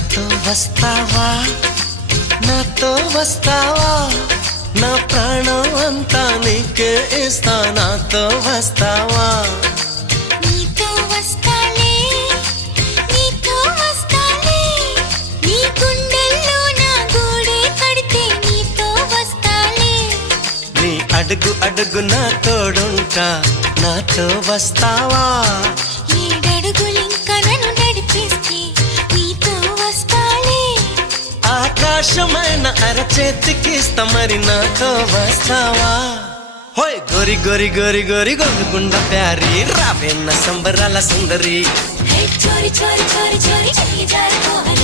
నాతో వస్తావా నాతో వస్తావా నా ప్రాణం అంతా నీకే ఇస్తా నాతో వస్తావా నీతో వస్తాలే నీతో వస్తాలే నీ గుండెల్లో నా గూడే కడితే నీతో వస్తాలే నీ అడుగు అడుగు నా తోడుంటా నాతో వస్తావా ఏడడుగులింకా నన్ను నడిపిస్తే నీతో వస్తాలే ఆకాశమైన అరచేతికిస్తా మరి నాతో వస్తావా హోయ్ గోరి గోరి గోరి గోరి గోరుగుండ ప్యారి రావేన్న సంబరాల సుందరి హే చోరి చోరి చోరి చోరి చెయ్యి జారుకోవాలి